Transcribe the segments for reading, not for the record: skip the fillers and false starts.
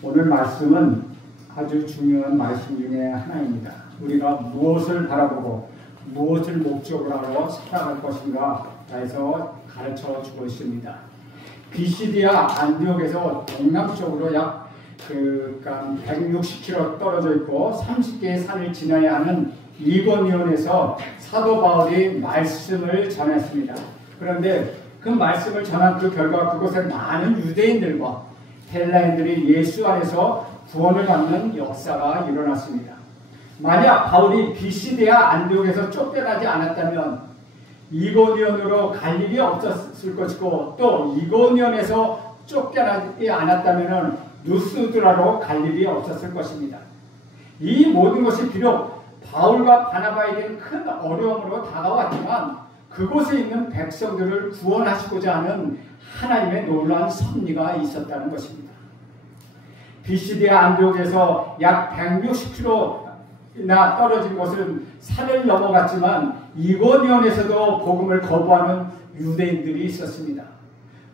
오늘 말씀은 아주 중요한 말씀 중에 하나입니다. 우리가 무엇을 바라보고 무엇을 목적으로 하고 살아갈 것인가에서 가르쳐 주고 있습니다. 비시디아 안디옥에서 동남쪽으로 약 160km 떨어져 있고 30개의 산을 지나야 하는 이고니온에서 사도 바울이 말씀을 전했습니다. 그런데 그 말씀을 전한 그 결과 그곳에 많은 유대인들과 헬라인들이 예수 안에서 구원을 받는 역사가 일어났습니다. 만약 바울이 비시디아 안디옥에서 쫓겨나지 않았다면 이고니온으로 갈 일이 없었을 것이고, 또 이고니온에서 쫓겨나지 않았다면 누스드라로 갈 일이 없었을 것입니다. 이 모든 것이 비록 바울과 바나바에게는 큰 어려움으로 다가왔지만 그곳에 있는 백성들을 구원하시고자 하는 하나님의 놀라운 섭리가 있었다는 것입니다. 비시디아 안디옥에서 약 160km나 떨어진 곳은 산을 넘어갔지만 이고니온에서도 복음을 거부하는 유대인들이 있었습니다.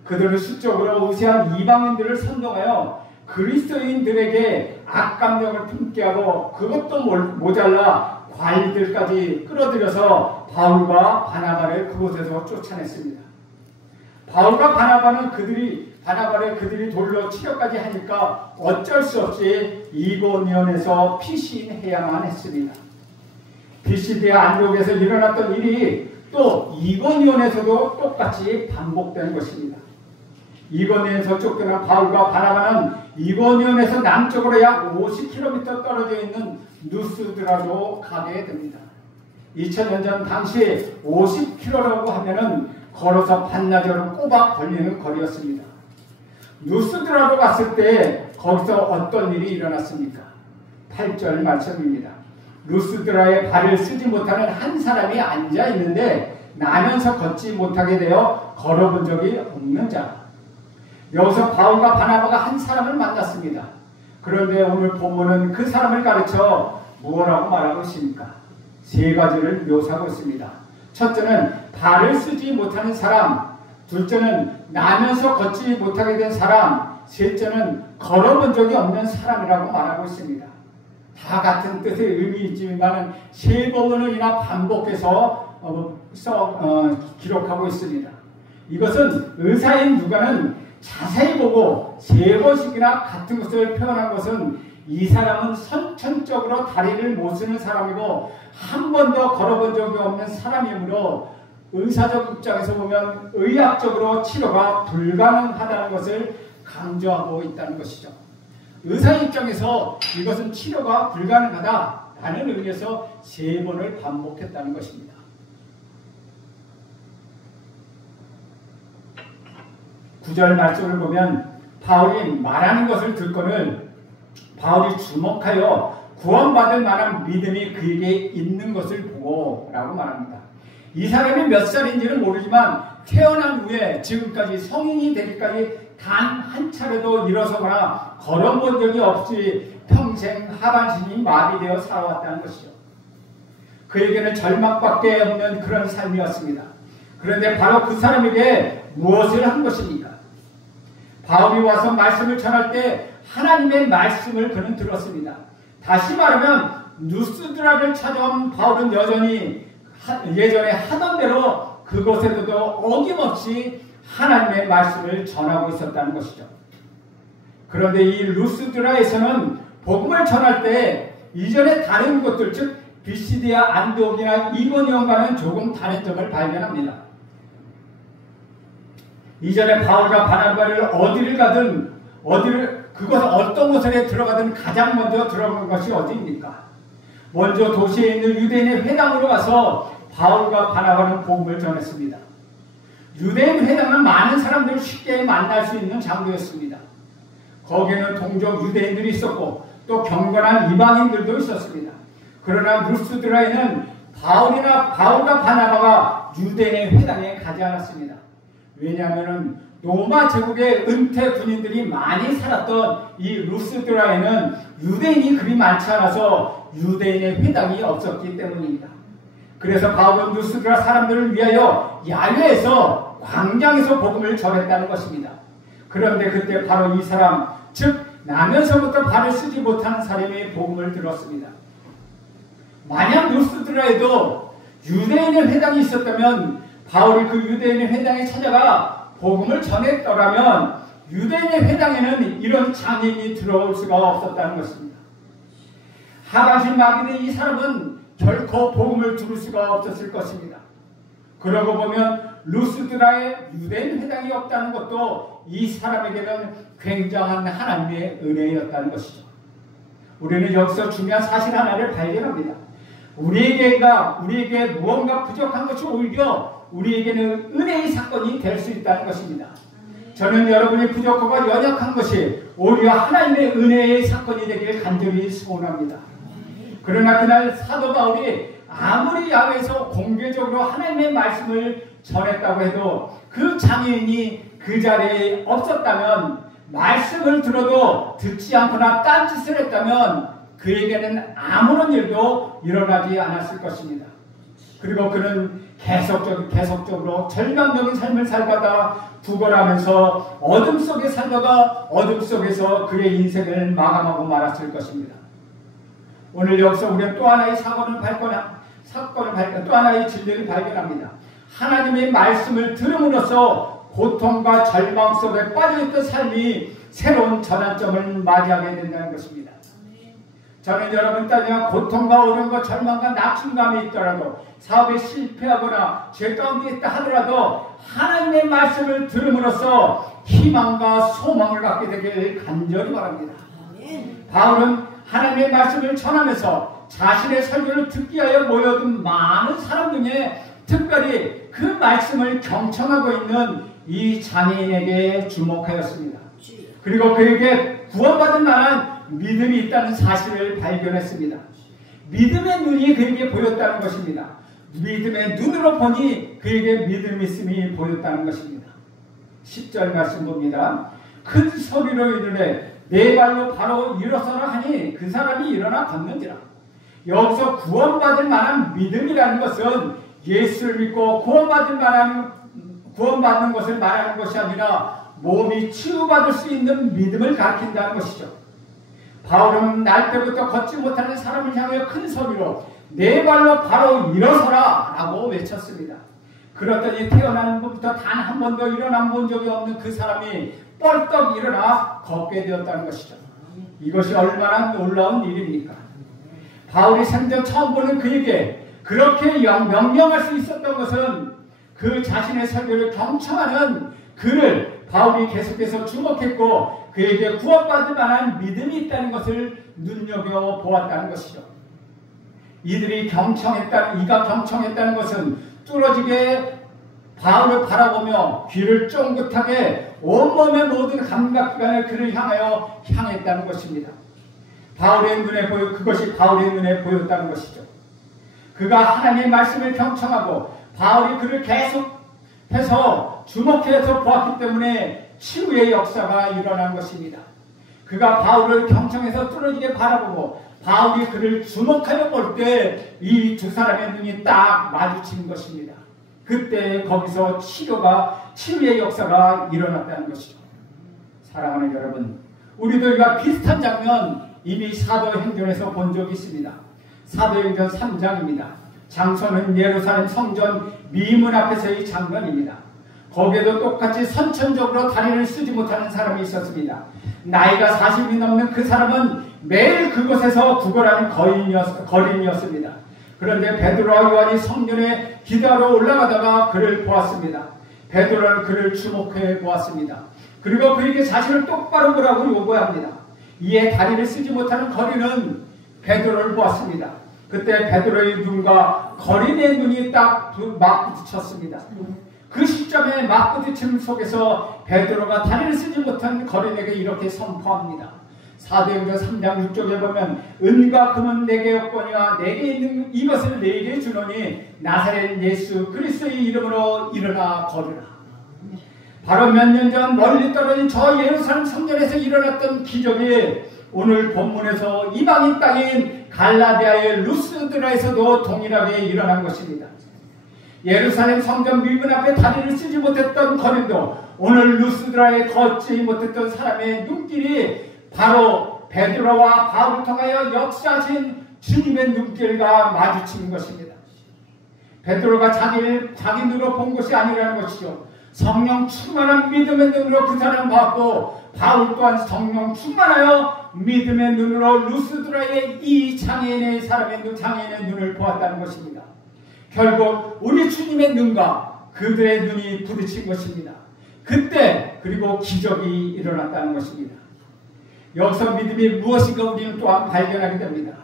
그들은 수적으로 우세한 이방인들을 선동하여 그리스도인들에게 악감정을 품게 하고, 그것도 모자라 과일들까지 끌어들여서 바울과 바나바를 그곳에서 쫓아냈습니다. 바울과 바나바는 바나바를 그들이 돌로 치려까지 하니까 어쩔 수 없이 이고니온에서 피신해야만 했습니다. 비시디아 안디옥에서 일어났던 일이 또 이고니온에서도 똑같이 반복된 것입니다. 이고니온에서 쫓겨난 바울과 바나바는 이고니온에서 남쪽으로 약 50km 떨어져 있는 누스드라로 가게 됩니다. 2000년 전 당시 50km라고 하면은 걸어서 반나절은 꼬박 걸리는 거리였습니다. 누스드라로 갔을 때 거기서 어떤 일이 일어났습니까? 8절 말씀입니다. 누스드라에 발을 쓰지 못하는 한 사람이 앉아 있는데 나면서 걷지 못하게 되어 걸어본 적이 없는 자. 여기서 바울과 바나바가 한 사람을 만났습니다. 그런데 오늘 본문은 그 사람을 가르쳐 무엇라고 말하고 있습니까? 세 가지를 묘사하고 있습니다. 첫째는 발을 쓰지 못하는 사람, 둘째는 나면서 걷지 못하게 된 사람, 셋째는 걸어본 적이 없는 사람이라고 말하고 있습니다. 다 같은 뜻의 의미이지만 세 번이나 반복해서 기록하고 있습니다. 이것은 의사인 누가는 자세히 보고 세 번씩이나 같은 것을 표현한 것은 이 사람은 선천적으로 다리를 못 쓰는 사람이고 한 번도 걸어본 적이 없는 사람이므로 의사적 입장에서 보면 의학적으로 치료가 불가능하다는 것을 강조하고 있다는 것이죠. 의사 입장에서 이것은 치료가 불가능하다라는 의미에서 세 번을 반복했다는 것입니다. 9절 말씀을 보면 바울이 말하는 것을 듣고는 바울이 주목하여 구원받을 만한 믿음이 그에게 있는 것을 보고 라고 말합니다. 이 사람이 몇 살인지는 모르지만 태어난 후에 지금까지 성인이 되기까지 단 한 차례도 일어서거나 걸어본 적이 없이 평생 하반신이 마비되어 살아왔다는 것이죠. 그에게는 절망밖에 없는 그런 삶이었습니다. 그런데 바로 그 사람에게 무엇을 한 것입니까? 바울이 와서 말씀을 전할 때 하나님의 말씀을 그는 들었습니다. 다시 말하면 누스드라를 찾아온 바울은 여전히 예전에 하던 대로 그곳에서도 어김없이 하나님의 말씀을 전하고 있었다는 것이죠. 그런데 이 루스드라에서는 복음을 전할 때 이전에 다른 곳들, 즉 비시디아 안디옥이나 이고니온과는 조금 다른 점을 발견합니다. 이전에 바울과 바나바를 어디를 가든 어떤 곳에 들어가든 가장 먼저 들어간 것이 어디입니까? 먼저 도시에 있는 유대인의 회당으로 가서 바울과 바나바는 복음을 전했습니다. 유대인 회당은 많은 사람들을 쉽게 만날 수 있는 장소였습니다. 거기에는 동족 유대인들이 있었고 또 경건한 이방인들도 있었습니다. 그러나 루스드라에는 바울과 바나바가 유대인의 회당에 가지 않았습니다. 왜냐하면 로마 제국의 은퇴 군인들이 많이 살았던 이 루스드라에는 유대인이 그리 많지 않아서 유대인의 회당이 없었기 때문입니다. 그래서 바울은 루스드라 사람들을 위하여 야외에서 광장에서 복음을 전했다는 것입니다. 그런데 그때 바로 이 사람, 즉 나면서부터 발을 쓰지 못하는 사람이 복음을 들었습니다. 만약 루스드라에도 유대인의 회당이 있었다면 바울이 그 유대인의 회당에 찾아가 복음을 전했더라면 유대인의 회당에는 이런 장애인이 들어올 수가 없었다는 것입니다. 하반신 마비된 이 사람은 결코 복음을 들을 수가 없었을 것입니다. 그러고 보면 루스드라에 유대인 회당이 없다는 것도 이 사람에게는 굉장한 하나님의 은혜였다는 것이죠. 우리는 여기서 중요한 사실 하나를 발견합니다. 우리에게 무언가 부족한 것이 오히려 우리에게는 은혜의 사건이 될 수 있다는 것입니다. 저는 여러분이 부족하고 연약한 것이 오히려 하나님의 은혜의 사건이 되길 간절히 소원합니다. 그러나 그날 사도 바울이 아무리 야외에서 공개적으로 하나님의 말씀을 전했다고 해도 그 장애인이 그 자리에 없었다면, 말씀을 들어도 듣지 않거나 딴짓을 했다면 그에게는 아무런 일도 일어나지 않았을 것입니다. 그리고 그는 계속적으로 절망적인 삶을 살다가 구걸하면서 어둠 속에 살다가 어둠 속에서 그의 인생을 마감하고 말았을 것입니다. 오늘 여기서 우리는 또 하나의 또 하나의 진리를 발견합니다. 하나님의 말씀을 들음으로써 고통과 절망 속에 빠져있던 삶이 새로운 전환점을 맞이하게 된다는 것입니다. 저는 여러분 따지면 고통과 어려움과 절망과 낙심감이 있더라도, 사업에 실패하거나 죄 가운데 있다 하더라도 하나님의 말씀을 들음으로써 희망과 소망을 갖게 되길 간절히 바랍니다. 바울은 하나님의 말씀을 전하면서 자신의 설교를 듣기 위하여 모여든 많은 사람 중에 특별히 그 말씀을 경청하고 있는 이 장애인에게 주목하였습니다. 그리고 그에게 구원받을 만한 믿음이 있다는 사실을 발견했습니다. 믿음의 눈이 그에게 보였다는 것입니다. 믿음의 눈으로 보니 그에게 믿음이 있음이 보였다는 것입니다. 10절 말씀 봅니다. 큰 소리로 이르되 네 발로 바로 일어서라 하니 그 사람이 일어나 걷는지라. 여기서 구원받을 만한 믿음이라는 것은 예수를 믿고 구원받는 것을 말하는 것이 아니라 몸이 치유받을 수 있는 믿음을 가르친다는 것이죠. 바울은 날 때부터 걷지 못하는 사람을 향하여 큰 소리로 네 발로 바로 일어서라 라고 외쳤습니다. 그랬더니 태어나는 것부터 단 한 번도 일어나 본 적이 없는 그 사람이 뻘떡 일어나 걷게 되었다는 것이죠. 이것이 얼마나 놀라운 일입니까? 바울이 생전 처음 보는 그에게 그렇게 명령할 수 있었던 것은 그 자신의 설교를 경청하는 그를 바울이 계속해서 주목했고 그에게 구원받을 만한 믿음이 있다는 것을 눈여겨보았다는 것이죠. 이가 경청했다는 것은 뚫어지게 바울을 바라보며 귀를 쫑긋하게 온몸의 모든 감각기관을 그를 향하여 향했다는 것입니다. 그것이 바울의 눈에 보였다는 것이죠. 그가 하나님의 말씀을 경청하고 바울이 그를 계속해서 주목해서 보았기 때문에 치유의 역사가 일어난 것입니다. 그가 바울을 경청해서 뚫어지게 바라보고 바울이 그를 주목하여 볼 때 이 두 사람의 눈이 딱 마주친 것입니다. 그때 거기서 치유의 역사가 일어났다는 것이죠. 사랑하는 여러분, 우리도 이와 비슷한 장면 이미 사도행전에서 본 적이 있습니다. 사도행전 3장입니다. 장소는 예루살렘 성전 미문 앞에서의 장면입니다. 거기에도 똑같이 선천적으로 다리를 쓰지 못하는 사람이 있었습니다. 나이가 40이 넘는 그 사람은 매일 그곳에서 구걸하는 거린이었습니다. 그런데 베드로와 요한이 성전에 기도하러 올라가다가 그를 보았습니다. 베드로는 그를 주목해 보았습니다. 그리고 그에게 자신을 똑바로 보라고 요구합니다. 이에 다리를 쓰지 못하는 거린은 베드로를 보았습니다. 그때 베드로의 눈과 거린의 눈이 딱 맞부딪혔습니다. 그 시점에 맞부딪힘 속에서 베드로가 다리를 쓰지 못한 거린에게 이렇게 선포합니다. 사도행전 3장 6절에 보면 은과 금은 내게 없거니와 내게 있는 이것을 내게 주노니 나사렛 예수 그리스도의 이름으로 일어나 걸으라. 바로 몇 년 전 멀리 떨어진 저 예루살렘 성전에서 일어났던 기적이 오늘 본문에서 이방인 땅인 갈라디아의 루스드라에서도 동일하게 일어난 것입니다. 예루살렘 성전 밀문 앞에 다리를 쓰지 못했던 거린도 오늘 루스드라에 걷지 못했던 사람의 눈길이 바로 베드로와 바울을 통하여 역사하신 주님의 눈길과 마주치는 것입니다. 베드로가 자기 눈으로 본 것이 아니라는 것이죠. 성령 충만한 믿음의 눈으로 그 사람을 봤고, 바울 또한 성령 충만하여 믿음의 눈으로 루스드라의 이 장애인의 눈을 보았다는 것입니다. 결국 우리 주님의 눈과 그들의 눈이 부딪힌 것입니다. 그때 그리고 기적이 일어났다는 것입니다. 여기서 믿음이 무엇인가 우리는 또한 발견하게 됩니다.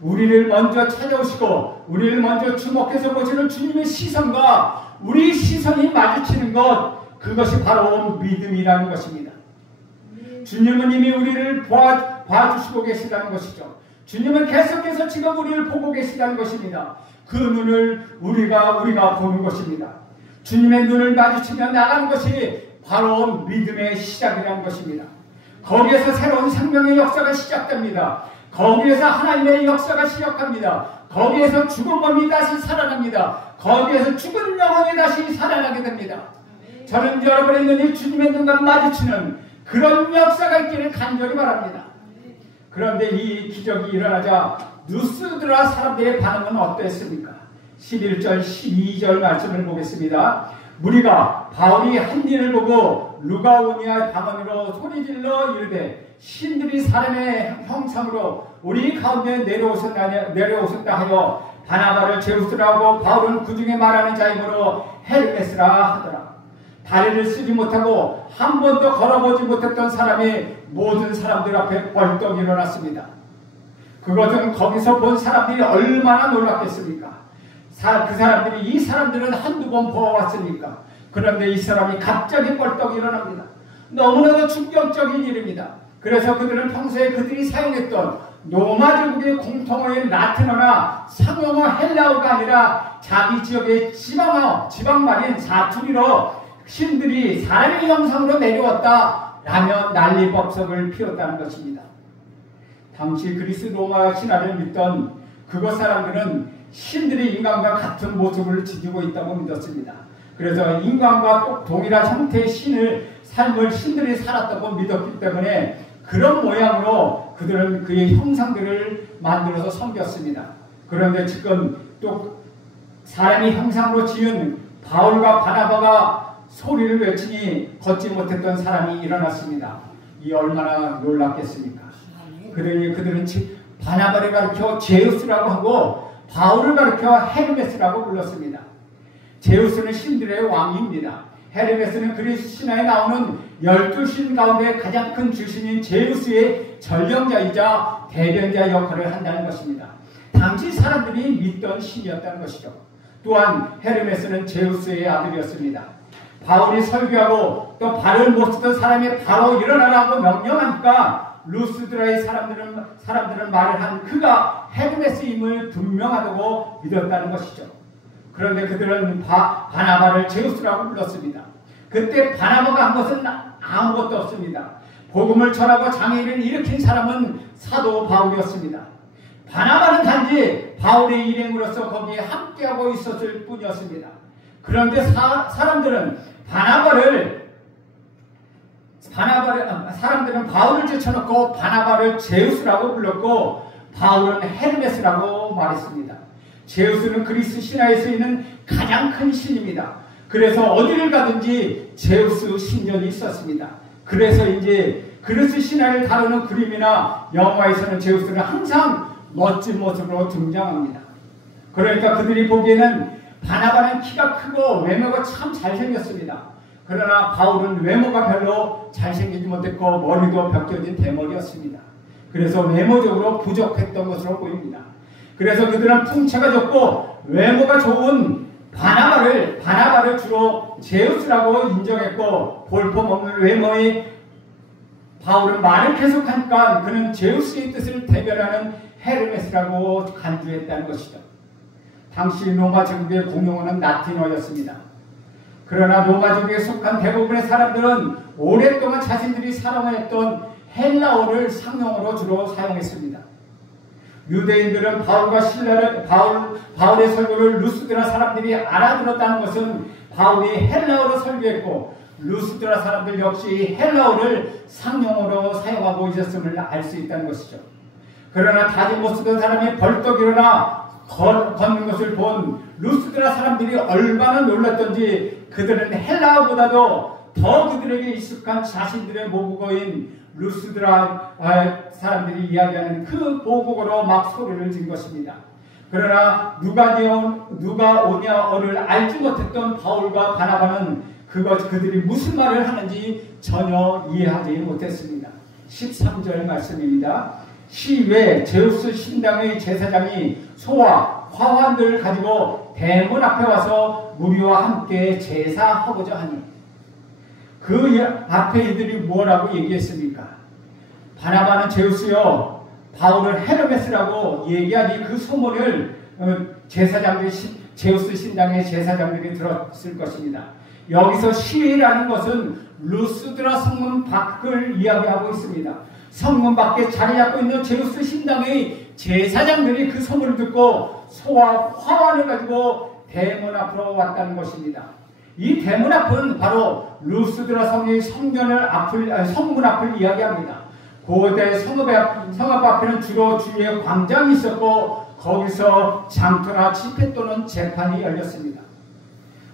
우리를 먼저 찾아오시고 우리를 먼저 주목해서 보시는 주님의 시선과 우리 시선이 마주치는 것, 그것이 바로 믿음이라는 것입니다. 주님은 이미 우리를 봐주시고 계시다는 것이죠. 주님은 계속해서 지금 우리를 보고 계시다는 것입니다. 그 눈을 우리가 보는 것입니다. 주님의 눈을 마주치며 나가는 것이 바로 믿음의 시작이라는 것입니다. 거기에서 새로운 생명의 역사가 시작됩니다. 거기에서 하나님의 역사가 시작합니다. 거기에서 죽은 몸이 다시 살아납니다. 거기에서 죽은 영혼이 다시 살아나게 됩니다. 저는 여러분의 눈이 주님의 눈과 마주치는 그런 역사가 있기를 간절히 바랍니다. 그런데 이 기적이 일어나자 루스드라 사람들의 반응은 어땠습니까? 11절 12절 말씀을 보겠습니다. 무리가 바울이 한 일을 보고 루가오니아 방언으로 소리질러 이르되 신들이 사람의 형상으로 우리 가운데 내려오셨다 하여 바나바를 제우스라고 바울은 그 중에 말하는 자이므로 헤르메스라 하더라. 다리를 쓰지 못하고 한 번도 걸어보지 못했던 사람이 모든 사람들 앞에 벌떡 일어났습니다. 그것은 거기서 본 사람들이 얼마나 놀랐겠습니까? 그 사람들이, 이 사람들은 한두 번 보아왔으니까. 그런데 이 사람이 갑자기 벌떡 일어납니다. 너무나도 충격적인 일입니다. 그래서 그들은 평소에 그들이 사용했던 로마 제국의 공통어인 라틴어나 상용어 헬라어가 아니라 자기 지역의 지방말인 사투리로 신들이 사람의 형상으로 내려왔다 라며 난리법석을 피웠다는 것입니다. 당시 그리스 로마 신화를 믿던 그곳 사람들은 신들이 인간과 같은 모습을 지니고 있다고 믿었습니다. 그래서 인간과 동일한 형태의 삶을 신들이 살았다고 믿었기 때문에 그런 모양으로 그들은 그의 형상들을 만들어서 섬겼습니다. 그런데 지금 또 사람의 형상으로 지은 바울과 바나바가 소리를 외치니 걷지 못했던 사람이 일어났습니다. 이 얼마나 놀랍겠습니까? 그들은 바나바를 가르쳐 제우스라고 하고 바울을 가르쳐 헤르메스라고 불렀습니다. 제우스는 신들의 왕입니다. 헤르메스는 그리스 신화에 나오는 12신 가운데 가장 큰 주신인 제우스의 전령자이자 대변자 역할을 한다는 것입니다. 당시 사람들이 믿던 신이었다는 것이죠. 또한 헤르메스는 제우스의 아들이었습니다. 바울이 설교하고 또 발을 못 쓰던 사람이 바로 일어나라고 명령하니까 루스드라의 사람들은 말을 한 그가 헤르메스임을 분명하다고 믿었다는 것이죠. 그런데 그들은 바나바를 제우스라고 불렀습니다. 그때 바나바가 한 것은 아무것도 없습니다. 복음을 전하고 장애인을 일으킨 사람은 사도 바울이었습니다. 바나바는 단지 바울의 일행으로서 거기에 함께하고 있었을 뿐이었습니다. 그런데 사람들은 사람들은 바울을 제쳐놓고 바나바를 제우스라고 불렀고 바울은 헤르메스라고 말했습니다. 제우스는 그리스 신화에 쓰이는 가장 큰 신입니다. 그래서 어디를 가든지 제우스 신전이 있었습니다. 그래서 이제 그리스 신화를 다루는 그림이나 영화에서는 제우스는 항상 멋진 모습으로 등장합니다. 그러니까 그들이 보기에는 바나바는 키가 크고 외모가 참 잘생겼습니다. 그러나 바울은 외모가 별로 잘생기지 못했고 머리도 벗겨진 대머리였습니다. 그래서 외모적으로 부족했던 것으로 보입니다. 그래서 그들은 풍채가 좋고 외모가 좋은 바나바를 주로 제우스라고 인정했고 볼품없는 외모의 바울은 말을 계속하니까 그는 제우스의 뜻을 대변하는 헤르메스라고 간주했다는 것이죠. 당시 로마 제국의 공용어는 라틴어였습니다. 그러나 로마 제국에 속한 대부분의 사람들은 오랫동안 자신들이 사용했던 헬라어를 상용어로 주로 사용했습니다. 유대인들은 바울의 설교를 루스드라 사람들이 알아들었다는 것은 바울이 헬라어로 설교했고 루스드라 사람들 역시 헬라어를 상용어로 사용하고 있었음을 알 수 있다는 것이죠. 그러나 다리 못 쓰던 사람이 벌떡 일어나 걷는 것을 본 루스드라 사람들이 얼마나 놀랐던지 그들은 헬라어보다도 더 그들에게 익숙한 자신들의 모국어인 루스드라 사람들이 이야기하는 그 모국어로 막 소리를 진 것입니다. 그러나 누가오냐어를 알지 못했던 바울과 바나바는 그들이 무슨 말을 하는지 전혀 이해하지 못했습니다. 13절 말씀입니다. 시외 제우스 신당의 제사장이 소와 화환들을 가지고 대문 앞에 와서 무리와 함께 제사하고자 하니 그 앞에 이들이 뭐라고 얘기했습니까? 바나바는 제우스요, 바울은 헤르메스라고 얘기하니 그 소문을 제사장들이 제우스 신당의 제사장들이 들었을 것입니다. 여기서 시위라는 것은 루스드라 성문 밖을 이야기하고 있습니다. 성문 밖에 자리 잡고 있는 제우스 신당의 제사장들이 그 소문을 듣고 소와 화환을 가지고 대문 앞으로 왔다는 것입니다. 이 대문 앞은 바로 루스드라 성의 성문 앞을 이야기합니다. 고대 성읍 앞에는 주로 주위에 광장이 있었고 거기서 장터나 집회 또는 재판이 열렸습니다.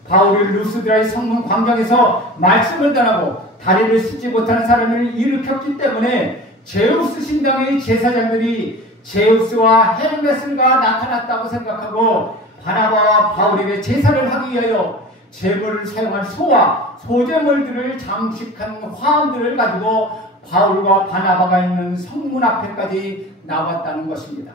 바울이 루스드라의 성문 광장에서 말씀을 전하고 다리를 쓰지 못하는 사람을 일으켰기 때문에 제우스 신당의 제사장들이 제우스와 헤르메스가 나타났다고 생각하고 바나바와 바울에게 제사를 하기 위하여 제물을 사용한 소와 소제물들을 장식한 화음들을 가지고 바울과 바나바가 있는 성문 앞에까지 나왔다는 것입니다.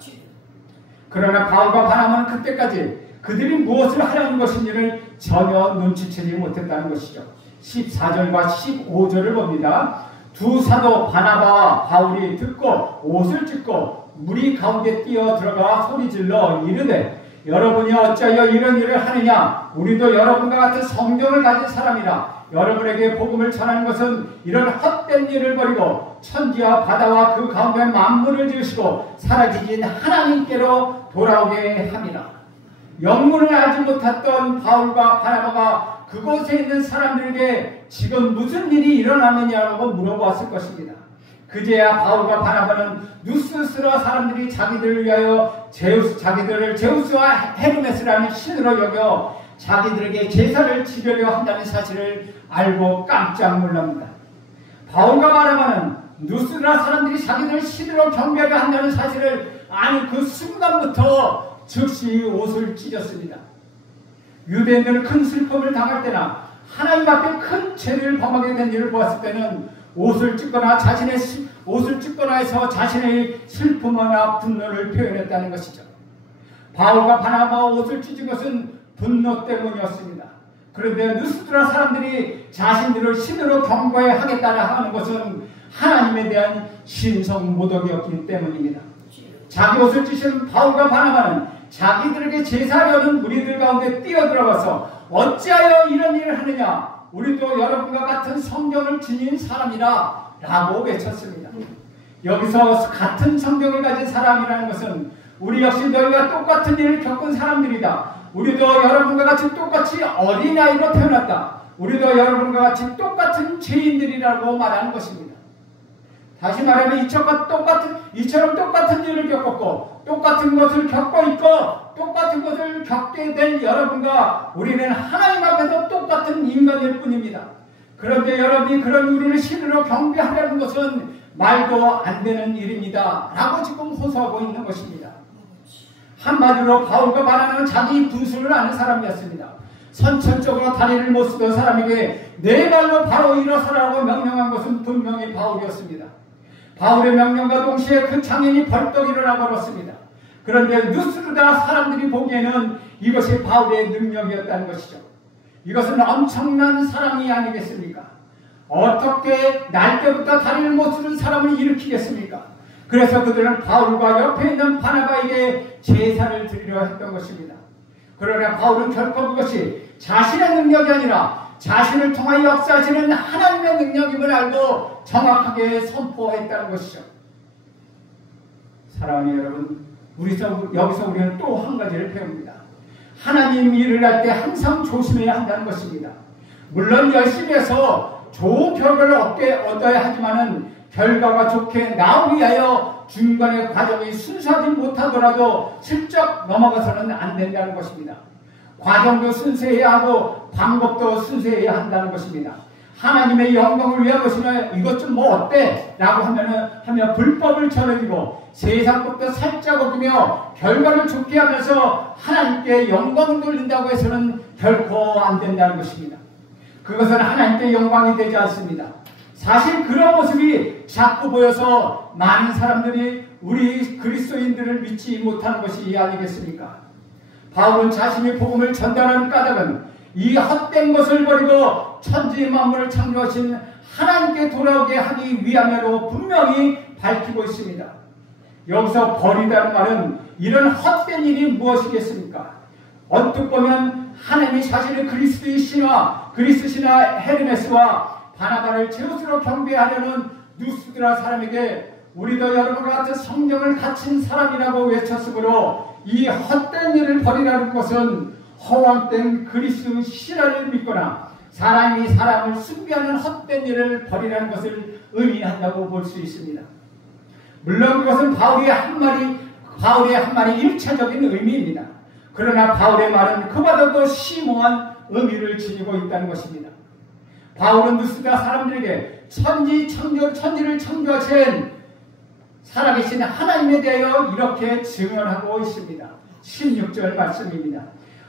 그러나 바울과 바나바는 그때까지 그들이 무엇을 하려는 것인지를 전혀 눈치채지 못했다는 것이죠. 14절과 15절을 봅니다. 두 사도 바나바와 바울이 듣고 옷을 찢고 무리 가운데 뛰어 들어가 소리질러 이르되 여러분이 어찌하여 이런 일을 하느냐? 우리도 여러분과 같은 성경을 가진 사람이라. 여러분에게 복음을 전하는 것은 이런 헛된 일을 버리고 천지와 바다와 그 가운데 만물을 지으시고 살아계신 하나님께로 돌아오게 함이라. 영문을 알지 못했던 바울과 바나바가 그곳에 있는 사람들에게 지금 무슨 일이 일어나느냐고 물어보았을 것입니다. 그제야 바울과 바나바는 루스드라 사람들이 자기들을 위하여 자기들을 제우스와 헤르메스라는 신으로 여겨 자기들에게 제사를 지려려 한다는 사실을 알고 깜짝 놀랍니다. 바울과 바나바는 루스드라 사람들이 자기들을 신으로 경배하려 한다는 사실을 아는 그 순간부터 즉시 옷을 찢었습니다. 유대인들은 큰 슬픔을 당할 때나 하나님 앞에 큰 죄를 범하게 된 일을 보았을 때는 옷을 찢거나 해서 자신의 슬픔이나 분노를 표현했다는 것이죠. 바울과 바나바가 옷을 찢은 것은 분노 때문이었습니다. 그런데 루스드라 사람들이 자신들을 신으로 경배하겠다고 하는 것은 하나님에 대한 신성 모독이었기 때문입니다. 자기 옷을 찢은 바울과 바나바는 자기들에게 제사하려는 무리들 가운데 뛰어들어가서 어찌하여 이런 일을 하느냐? 우리도 여러분과 같은 성경을 지닌 사람이라 라고 외쳤습니다. 여기서 같은 성경을 가진 사람이라는 것은 우리 역시 너희가 똑같은 일을 겪은 사람들이다. 우리도 여러분과 같이 똑같이 어린아이로 태어났다. 우리도 여러분과 같이 똑같은 죄인들이라고 말하는 것입니다. 다시 말하면 이처럼 똑같은 일을 겪었고 똑같은 것을 겪고 있고 똑같은 것을 겪게 된 여러분과 우리는 하나님 앞에서 똑같은 인간일 뿐입니다. 그런데 여러분이 그런 우리를 신으로 경배하려는 것은 말도 안 되는 일입니다. 라고 지금 호소하고 있는 것입니다. 한마디로 바울과 바나바는 자기 분수를 아는 사람이었습니다. 선천적으로 다리를 못 쓰던 사람에게 네 발로 바로 일어서라고 명령한 것은 분명히 바울이었습니다. 바울의 명령과 동시에 그 장인이 벌떡 일어나 버렸습니다. 그런데 루스드라 사람들이 보기에는 이것이 바울의 능력이었다는 것이죠. 이것은 엄청난 사랑이 아니겠습니까? 어떻게 날 때부터 다리를 못 쓰는 사람을 일으키겠습니까? 그래서 그들은 바울과 옆에 있는 바나바에게 제사를 드리려 했던 것입니다. 그러나 바울은 결코 그것이 자신의 능력이 아니라 자신을 통하여 역사하시는 하나님의 능력임을 알고 정확하게 선포했다는 것이죠. 사랑하는 여러분, 여기서 우리는 또 한 가지를 배웁니다. 하나님 일을 할 때 항상 조심해야 한다는 것입니다. 물론 열심히 해서 좋은 결과를 얻어야 하지만은 결과가 좋게 나오기 위하여 중간의 과정이 순수하지 못하더라도 슬쩍 넘어가서는 안 된다는 것입니다. 과정도 순수해야 하고 방법도 순수해야 한다는 것입니다. 하나님의 영광을 위한 것이면 이것 좀 뭐 어때? 라고 하면 불법을 저버리고 세상 것도 살짝 어기며 결과를 좋게 하면서 하나님께 영광을 돌린다고 해서는 결코 안 된다는 것입니다. 그것은 하나님께 영광이 되지 않습니다. 사실 그런 모습이 자꾸 보여서 많은 사람들이 우리 그리스도인들을 믿지 못하는 것이 아니겠습니까? 바울은 자신이 복음을 전달하는 까닭은 이 헛된 것을 버리고 천지 만물을 창조하신 하나님께 돌아오게 하기 위함으로 분명히 밝히고 있습니다. 여기서 버리다는 말은 이런 헛된 일이 무엇이겠습니까? 언뜻 보면 하나님이 자신의 그리스도의 신화, 그리스도 신화 헤르메스와 바나바를 제우스로 경배하려는 누스드라 사람에게 우리도 여러분과 같은 성경을 갖춘 사람이라고 외쳤으므로 이 헛된 일을 버리라는 것은 허황된 그리스도 신화를 믿거나 사람이 사람을 숭배하는 헛된 일을 버리라는 것을 의미한다고 볼 수 있습니다. 물론 그것은 바울의 한 말이 일차적인 의미입니다. 그러나 바울의 말은 그보다도 심오한 의미를 지니고 있다는 것입니다. 바울은 누스드라 사람들에게 천지를 창조하신 살아계신 하나님에 대하여 이렇게 증언하고 있습니다. 16절 말씀입니다.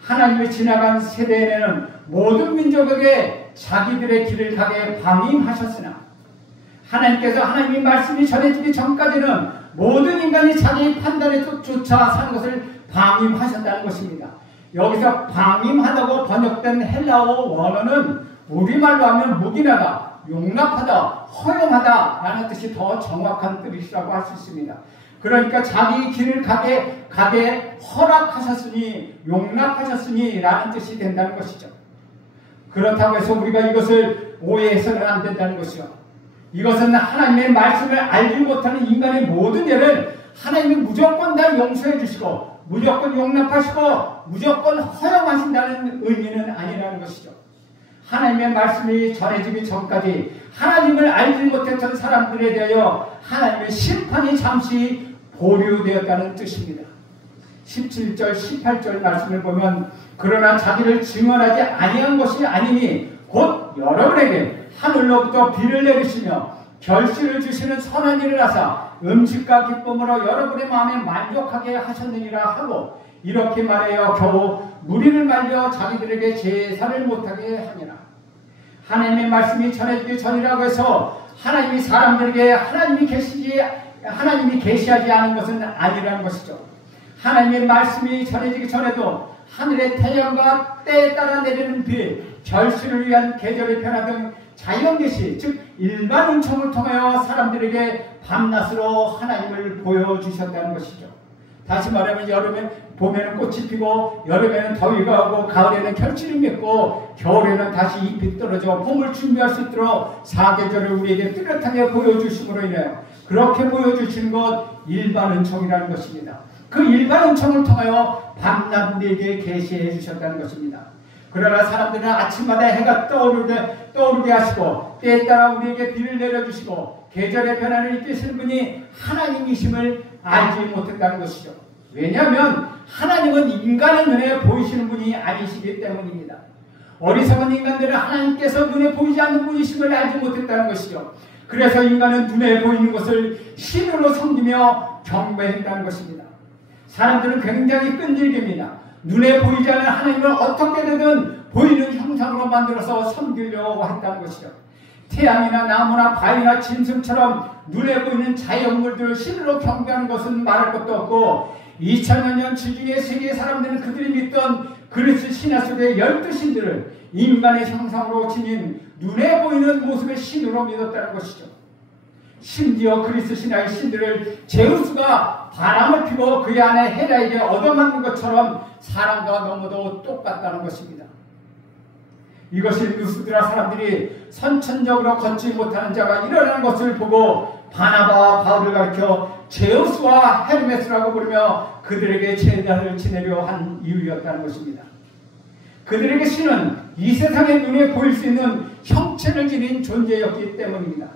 하나님이 지나간 세대에는 모든 민족에게 자기들의 길을 가게 방임하셨으나 하나님께서 하나님의 말씀이 전해지기 전까지는 모든 인간이 자기 판단에 쫓아 사는 것을 방임하셨다는 것입니다. 여기서 방임하다고 번역된 헬라어 원어는 우리말로 하면 묵인하다, 용납하다, 허용하다 라는 뜻이 더 정확한 뜻이라고 할 수 있습니다. 그러니까 자기 길을 가게 허락하셨으니 용납하셨으니 라는 뜻이 된다는 것이죠. 그렇다고 해서 우리가 이것을 오해해서는 안 된다는 것이죠. 이것은 하나님의 말씀을 알지 못하는 인간의 모든 죄를 하나님이 무조건 다 용서해 주시고 무조건 용납하시고 무조건 허용하신다는 의미는 아니라는 것이죠. 하나님의 말씀이 전해지기 전까지 하나님을 알지 못했던 사람들에 대하여 하나님의 심판이 잠시 보류되었다는 뜻입니다. 17절 18절 말씀을 보면 그러나 자기를 증언하지 아니한 것이 아니니 곧 여러분에게 하늘로부터 비를 내리시며 결실을 주시는 선한 일을 하사 음식과 기쁨으로 여러분의 마음에 만족하게 하셨느니라 하고 이렇게 말하여 겨우 무리를 말려 자기들에게 제사를 못하게 하니라. 하나님의 말씀이 전해지기 전이라고 해서 하나님이 사람들에게 하나님이 계시하지 않은 것은 아니라는 것이죠. 하나님의 말씀이 전해지기 전에도 하늘의 태양과 때에 따라 내리는 비, 결실을 위한 계절의 변화 등 자연계시, 즉 일반 은총을 통하여 사람들에게 밤낮으로 하나님을 보여주셨다는 것이죠. 다시 말하면 여름에 봄에는 꽃이 피고 여름에는 더위가 오고 가을에는 결실이 맺고 겨울에는 다시 잎이 떨어져 봄을 준비할 수 있도록 사계절을 우리에게 뚜렷하게 보여주심으로 인하여 그렇게 보여주시는 것 일반 은총이라는 것입니다. 그 일반 은총을 통하여 밤낮 우리에게 계시해 주셨다는 것입니다. 그러나 사람들은 아침마다 해가 떠오르게 하시고 때에 따라 우리에게 비를 내려주시고 계절의 변화를 이끄시는 분이 하나님이심을 알지 못했다는 것이죠. 왜냐하면 하나님은 인간의 눈에 보이시는 분이 아니시기 때문입니다. 어리석은 인간들은 하나님께서 눈에 보이지 않는 분이심을 알지 못했다는 것이죠. 그래서 인간은 눈에 보이는 것을 신으로 섬기며 경배했다는 것입니다. 사람들은 굉장히 끈질깁니다. 눈에 보이지 않는 하나님을 어떻게든 보이는 형상으로 만들어서 섬기려고 했다는 것이죠. 태양이나 나무나 바위나 짐승처럼 눈에 보이는 자연물들을 신으로 경배하는 것은 말할 것도 없고 2000여 년 지중해 세계 사람들은 그들이 믿던 그리스 신화 속의 12신들을 인간의 형상으로 지닌 눈에 보이는 모습의 신으로 믿었다는 것이죠. 심지어 그리스 신화의 신들을 제우스가 바람을 피고 그의 아내 헤라에게 얻어맞는 것처럼 사람과 너무도 똑같다는 것입니다. 이것이 누스드라 사람들이 선천적으로 걷지 못하는 자가 일어나는 것을 보고 바나바와 바울을 가르쳐 제우스와 헤르메스라고 부르며 그들에게 제단을 지내려 한 이유였다는 것입니다. 그들에게 신은 이 세상의 눈에 보일 수 있는 형체를 지닌 존재였기 때문입니다.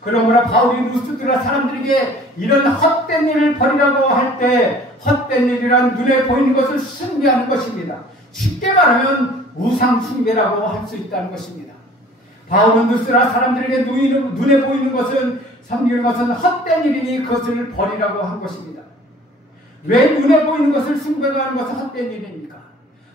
그러므로 바울이 루스드라 사람들에게 이런 헛된 일을 버리라고 할 때 헛된 일이란 눈에 보이는 것을 숭배하는 것입니다. 쉽게 말하면 우상 숭배라고 할 수 있다는 것입니다. 바울은 루스드라 사람들에게 눈에 보이는 것은 섬기는 것은 헛된 일이니 그것을 버리라고 한 것입니다. 왜 눈에 보이는 것을 숭배하는 것은 헛된 일입니까?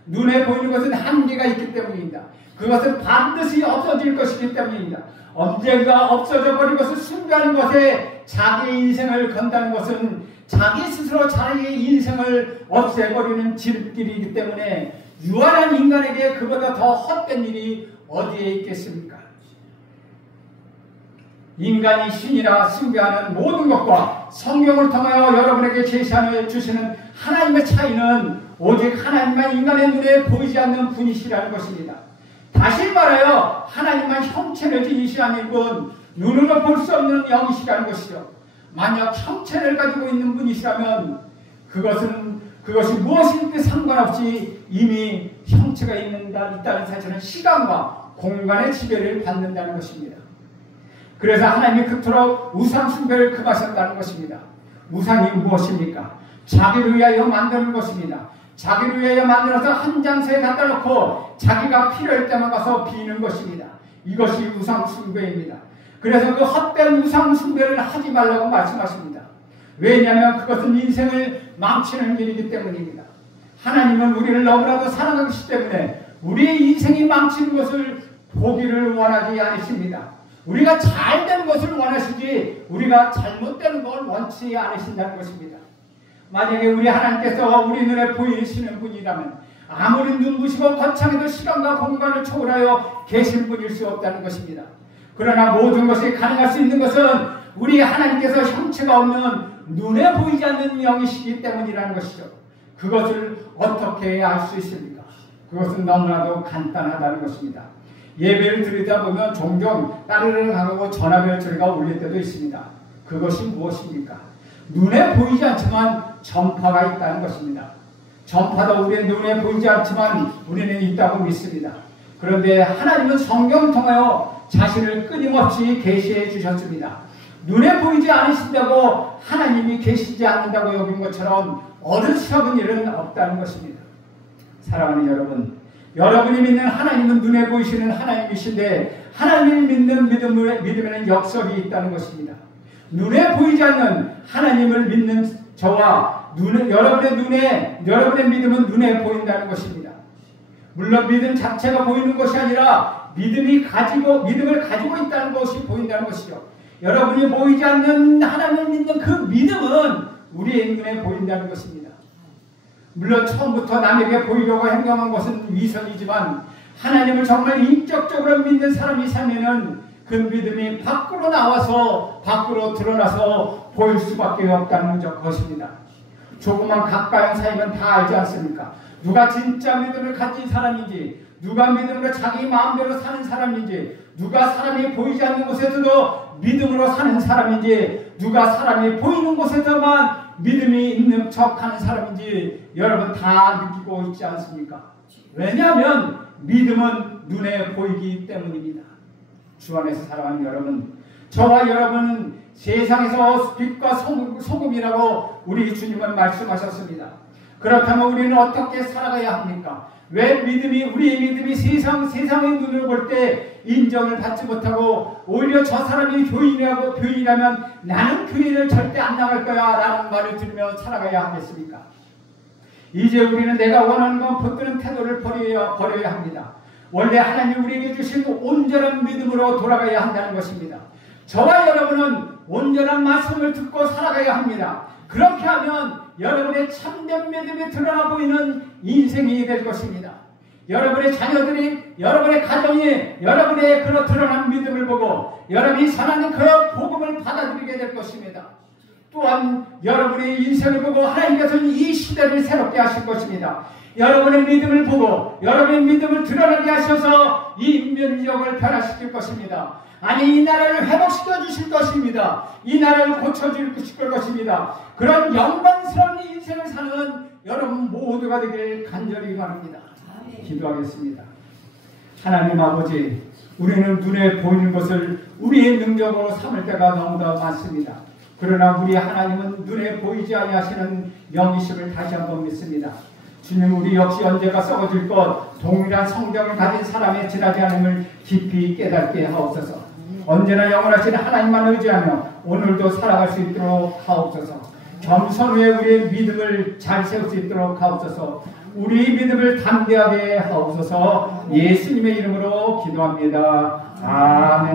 눈에 보이는 것은 한계가 있기 때문입니다. 그것은 반드시 없어질 것이기 때문입니다. 언젠가 없어져 버린 것을 숭배하는 것에 자기의 인생을 건다는 것은 자기 스스로 자기의 인생을 없애버리는 지름길이기 때문에 유한한 인간에게 그보다 더 헛된 일이 어디에 있겠습니까? 인간이 신이라 숭배하는 모든 것과 성경을 통하여 여러분에게 제시하여 주시는 하나님의 차이는 오직 하나님만 인간의 눈에 보이지 않는 분이시라는 것입니다. 다시 말하여 하나님만 형체를 지니시는 분, 눈으로 볼 수 없는 영이시라는 것이죠. 만약 형체를 가지고 있는 분이시라면 그것이 무엇이든 상관없이 이미 형체가 있다는 사실은 시간과 공간의 지배를 받는다는 것입니다. 그래서 하나님이 그토록 우상 숭배를 금하셨다는 것입니다. 우상이 무엇입니까? 자기를 위하여 만드는 것입니다. 자기를 위하여 만들어서 한 장소에 갖다 놓고 자기가 필요할 때만 가서 비는 것입니다. 이것이 우상 숭배입니다. 그래서 그 헛된 우상 숭배를 하지 말라고 말씀하십니다. 왜냐하면 그것은 인생을 망치는 일이기 때문입니다. 하나님은 우리를 너무나도 사랑하시기 때문에 우리의 인생이 망치는 것을 보기를 원하지 않으십니다. 우리가 잘 되는 것을 원하시지 우리가 잘못되는 걸 원치 않으신다는 것입니다. 만약에 우리 하나님께서 우리 눈에 보이시는 분이라면 아무리 눈부시고 거창해도 시간과 공간을 초월하여 계신 분일 수 없다는 것입니다. 그러나 모든 것이 가능할 수 있는 것은 우리 하나님께서 형체가 없는 눈에 보이지 않는 영이시기 때문이라는 것이죠. 그것을 어떻게 알 수 있습니까? 그것은 너무나도 간단하다는 것입니다. 예배를 드리다 보면 종종 따르르 가고 전화벨 소리가 울릴 때도 있습니다. 그것이 무엇입니까? 눈에 보이지 않지만 전파가 있다는 것입니다. 전파도 우리의 눈에 보이지 않지만 우리는 있다고 믿습니다. 그런데 하나님은 성경을 통하여 자신을 끊임없이 계시해 주셨습니다. 눈에 보이지 않으신다고 하나님이 계시지 않는다고 여긴 것처럼 어리석은 일은 없다는 것입니다. 사랑하는 여러분, 여러분이 믿는 하나님은 눈에 보이시는 하나님이신데 하나님을 믿는 믿음에는 역설이 있다는 것입니다. 눈에 보이지 않는 하나님을 믿는 저와 여러분의 믿음은 눈에 보인다는 것입니다. 물론 믿음 자체가 보이는 것이 아니라 믿음을 가지고 있다는 것이 보인다는 것이죠. 여러분이 보이지 않는 하나님을 믿는 그 믿음은 우리의 눈에 보인다는 것입니다. 물론 처음부터 남에게 보이려고 행동한 것은 위선이지만 하나님을 정말 인격적으로 믿는 사람이 살면은 그 믿음이 밖으로 나와서 밖으로 드러나서 보일 수밖에 없다는 것입니다. 조그만 가까운 사이면 다 알지 않습니까? 누가 진짜 믿음을 가진 사람인지, 누가 믿음으로 자기 마음대로 사는 사람인지, 누가 사람이 보이지 않는 곳에서도 믿음으로 사는 사람인지, 누가 사람이 보이는 곳에서만 믿음이 있는 척하는 사람인지 여러분 다 느끼고 있지 않습니까? 왜냐하면 믿음은 눈에 보이기 때문입니다. 주 안에서 사랑하는 여러분, 저와 여러분은 세상에서 빛과 소금이라고 우리 주님은 말씀하셨습니다. 그렇다면 우리는 어떻게 살아가야 합니까? 왜 우리의 믿음이 세상의 눈을 볼 때 인정을 받지 못하고 오히려 저 사람이 교인이라면 나는 교인을 절대 안 나갈 거야 라는 말을 들으며 살아가야 하겠습니까? 이제 우리는 내가 원하는 건 붙드는 태도를 버려야 합니다. 원래 하나님 우리에게 주신 온전한 믿음으로 돌아가야 한다는 것입니다. 저와 여러분은 온전한 말씀을 듣고 살아가야 합니다. 그렇게 하면 여러분의 참된 믿음이 드러나 보이는 인생이 될 것입니다. 여러분의 자녀들이, 여러분의 가정이 여러분의 그런 드러난 믿음을 보고 여러분이 선한 그 복음을 받아들이게 될 것입니다. 또한 여러분의 인생을 보고 하나님께서는 이 시대를 새롭게 하실 것입니다. 여러분의 믿음을 보고 여러분의 믿음을 드러나게 하셔서 이 민족을 변화시킬 것입니다. 아니, 이 나라를 회복시켜 주실 것입니다. 이 나라를 고쳐주실 것입니다. 그런 영광스러운 인생을 사는 여러분 모두가 되길 간절히 바랍니다. 기도하겠습니다. 하나님 아버지, 우리는 눈에 보이는 것을 우리의 능력으로 삼을 때가 너무나 많습니다. 그러나 우리 하나님은 눈에 보이지 아니하시는 영이심을 다시 한번 믿습니다. 주님, 우리 역시 언제가 썩어질 것 동일한 성경을 가진 사람의 지나지 않음을 깊이 깨닫게 하옵소서. 언제나 영원하신 하나님만 의지하며 오늘도 살아갈 수 있도록 하옵소서. 겸손 후에 우리의 믿음을 잘 세울 수 있도록 하옵소서. 우리 믿음을 담대하게 하옵소서. 예수님의 이름으로 기도합니다. 아멘.